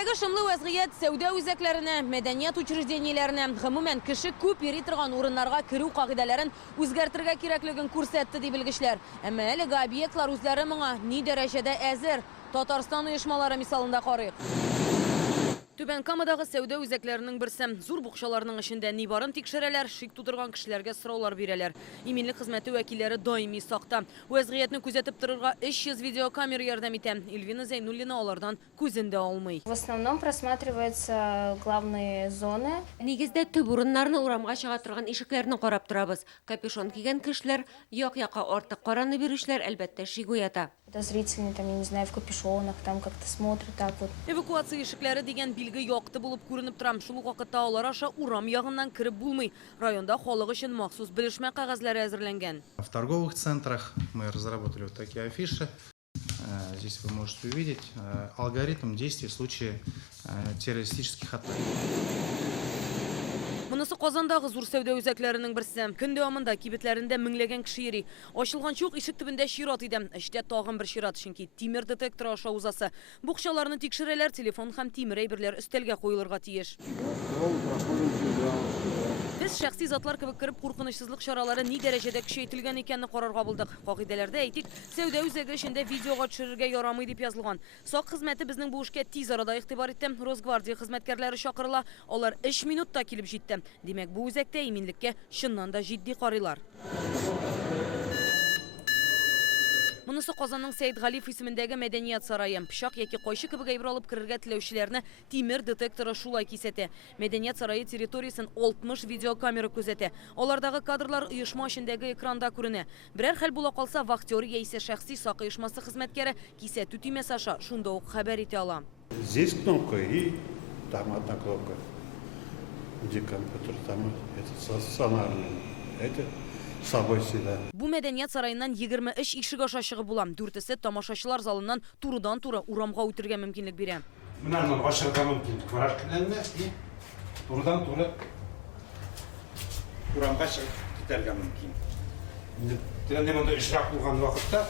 Мәскәүдәге шымлы вәзгыять сәүдә үзәкләренә, мәдәният учреждениеләренә, гомумән кеше күп йөри торган урыннарга керү кагыйдәләрен үзгәртергә кирәклеген күрсәтте ди белгечләр. Әмма әлеге объектлар үзләре моңа ни дәрәҗәдә әзер? Татарстан оешмалары мисалында карыйк. Түбән Камадагы сәүдә үзәкләренең берсе. Зур букчаларның эчендә ни барын тикшерәләр, шик тудырган кешеләргә сораулар бирәләр. Иминлек хезмәте вәкилләре даими сакта. Вәзгыятьне күзәтеп торырга 300 видеокамера ярдәм итә. Эльвина Зәйнуллина алардан күзен дә алмый. В основном просматриваются главные зоны. Нигездә төп урыннарны урамга чыга торган ишекләрне карап торабыз. Капюшон кигән кешеләр, як-якка артык караны бирүчләр әлбәттә шик уята. Подозрительные, там, я не знаю, в капюшонах, там как-то смотрят так вот. Эвакуация ишекләре дигән билге якты булып күренеп торам. Шул ук вакытта алар аша урам ягыннан кирип булмый. Районда халык өчен махсус белешмә кәгазьләре әзерләнгән. В торговых центрах мы разработали вот такие афиши. Здесь вы можете увидеть алгоритм действий в случае террористических атак. Монысы Казандагы зур сәүдә үзәкләренең берсе. Көн дәвамында кибетләрендә меңләгән кеше йөри. Ачылган чук ишек төбендә чират иде. Эчтә тагын бер чират, чөнки тимер детектор аша узасы. Букчаларны тикшерәләр, телефон һәм тимер әйберләр өстәлгә куелырга тиеш. Без шәхси затлар кебек кирип куркынычсызлык чаралары ни дәрәҗәдә көчәйтелгән икәнне карарга булдык. Кагыйдәләрдә әйтик, сәүдә үзәге эчендә видеога төшерергә ярамый дип язылган. Сак хезмәте безнең бу эшкә тиз арада игътибар итте. Росгвардия хезмәткәрләре чакырыла. Алар 3 минутта килеп җитте. Димәк, бу үзәктә иминлеккә чыннан да җитди карыйлар. Монысы Казанның Сәйд Галиф исемендәге мәдәният сарае. Пычак яки кайчы кебек әйбер алып керергә теләүчеләрне тимер детекторы шулай кисәтә. Мәдәният сарае территориясын 60 видеокамера күзәтә. Алардагы кадрлар оешма эчендәге экранда күренә. Берәр хәл була калса, вахтер яисә шәхси сак оешмасы хезмәткәре кисәтү тимәс аша шунда ук хәбәр итә ала. Здесь кнопка и там одна кнопка, где компьютер, там это сонарный, это с собой всегда. Бу мәдәният сараеннан 23 ишек аша чыгып була. 4-се тамашачылар залыннан турыдан-туры урамга үтергә мөмкинлек бирә. Мынаны ашырга мөмкин. Квартираны и турыдан-туры урамга чыгып китәргә мөмкин. Инде монда ишрак булган вакытта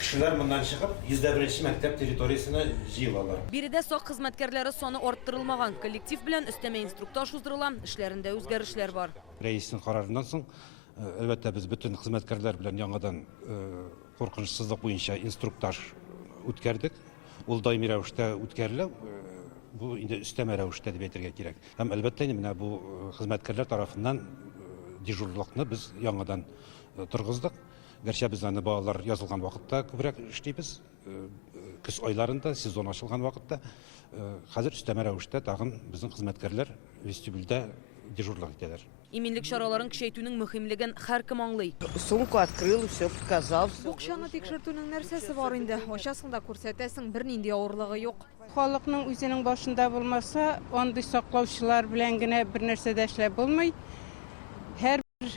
кешеләр моннан чыгып 101-нче мәктәп территориясенә җыелалар. Биредә сак хезмәткәрләре саны арттырылмаган. Коллектив белән өстәмә инструктаж уздырыла, эшләрендә үзгәрешләр бар. Рәиснең карарыннан соң, әлбәттә без бүтән хезмәткәрләр белән яңадан куркынычсызлык буенча инструктаж үткәрдек. Ул даими рәвештә үткәрелә. Бу инде өстәмә рәвештә дип әйтергә кирәк. Һәм әлбәттә менә бу хезмәткәрләр тарафыннан дежурлыкны без яңадан торгыздык. Гәрчә без аны балалар язылган вакытта күбрәк эшлибез. Көз айларында, сезон ачылган вакытта хәзер өстәмә рәвештә тагын безнең хезмәткәрләр вестибюльдә дежурлык итәләр. Иминлек чараларын көчәйтүнең мөһимлеген һәркем аңлый. Сумку открыл, все показал. Букчаны тикшертүнең нәрсәсе бар инде? Ачасың да күрсәтәсең, бернинди авырлыгы юк. Халыкның үзенең башында булмаса, андый саклаучылар белән генә бер нәрсә дә эшләп булмый. Һәр бер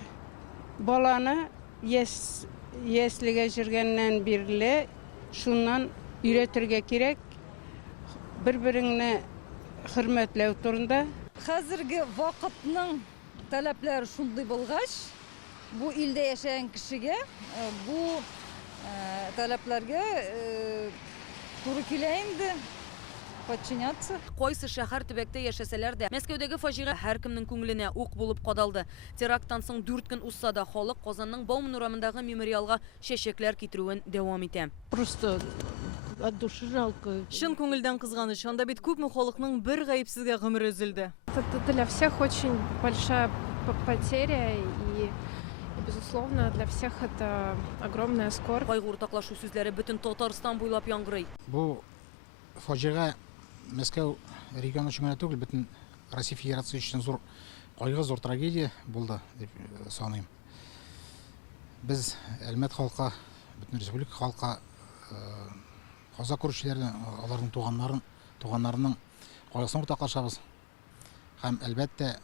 баланы яслегә җиргәннән бирле шуннан өйрәтергә кирәк. Бер-береңне хөрмәтләү турында. Хәзерге вакытның таләпләре шундый булгач, бу илдә яшәгән кешегә бу таләпләргә туры килә инде. Подчиняться. Кайсы шәһәр төбәктә яшәсәләр дә, Мәскәүдәге фаҗига һәркемнең күңеленә ук булып кадалды. Теракттан соң 4 көн узса да халык Казанның Бауман урамындагы мемориалга чәчәкләр китерүен дәвам итә. Просто от души жалко. Шын күңелдән кызганыч, анда бит күпме халыкның бер гаепсезгә гомере өзелде. Это для всех очень большая потеря и безусловно для всех это огромная скорбь. Кайгы уртаклашу сүзләре бөтен Татарстан буйлап яңгырый. Бу фаҗига Мәскәү регионы өчен генә түгел, бөтен Россия Федерациясе өчен зур кайгы, зур трагедия булды дип саныйм. Без Әлмәт халкы, бөтен республика халкы, каза күрүчеләрне, аларның туганнарының кайгысын уртаклашабыз. Һәм әлбәттә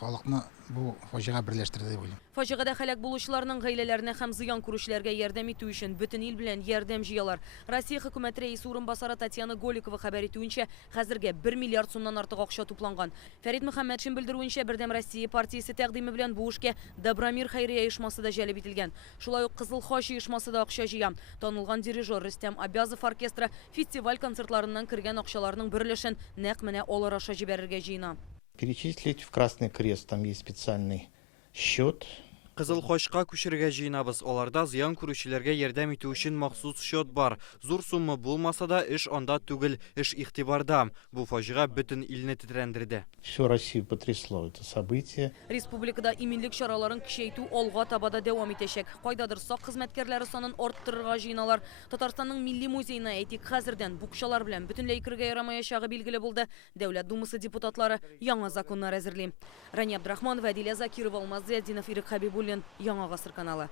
халыкны бу фаҗига берләштерде дип уйлыйм. Фаҗигада һәлак булучыларның гаиләләренә һәм зыян күрүчеләргә ярдәм итү өчен бөтен ил белән ярдәм җыялар. Россия хөкүмәт рәисе урынбасары Татьяна Голикова хәбәр итүенчә, хәзергә 1 миллиард сумнан артык акча тупланган. Фәрит Мөхәммәтшин белдерүенчә, Бердәм Россия партиясе тәкъдиме белән бу эшкә Добромир хәйрия оешмасы да җәлеп ителгән. Шулай ук Кызыл Хач оешмасы да акча җыя. Танылган дирижер Рөстәм Абязов оркестры фестиваль концертларыннан кергән акчаларның бер өлешен нәкъ менә алар аша җибәрергә җыена. Перечислить в Красный Крест, там есть специальный счет. Кызыл Хачка күчерергә җыенабыз. Аларда зыян күрүчеләргә ярдәм итү өчен махсус счет бар. Зур сумма булмаса да, эш анда түгел, эш игътибарда. Бу фаҗига бөтен илне тетрәндерде. Всю Россию потрясло это событие. Республикада иминлек чараларын көчәйтү алга табада дәвам итәчәк. Кайдадыр сак хезмәткәрләре санын арттырырга җыеналар. Татарстанның милли музеена әйтик, хәзердән букчалар белән бөтенләй кергә ярамаячагы билгеле булды. Дәүләт думасы депутатлары яңа законнар әзерли. Рани Абдрахманова, Адилә Закирова, Алмаз Зияддинов, Ирек Хәбибуллин, Яңа гасыр каналы.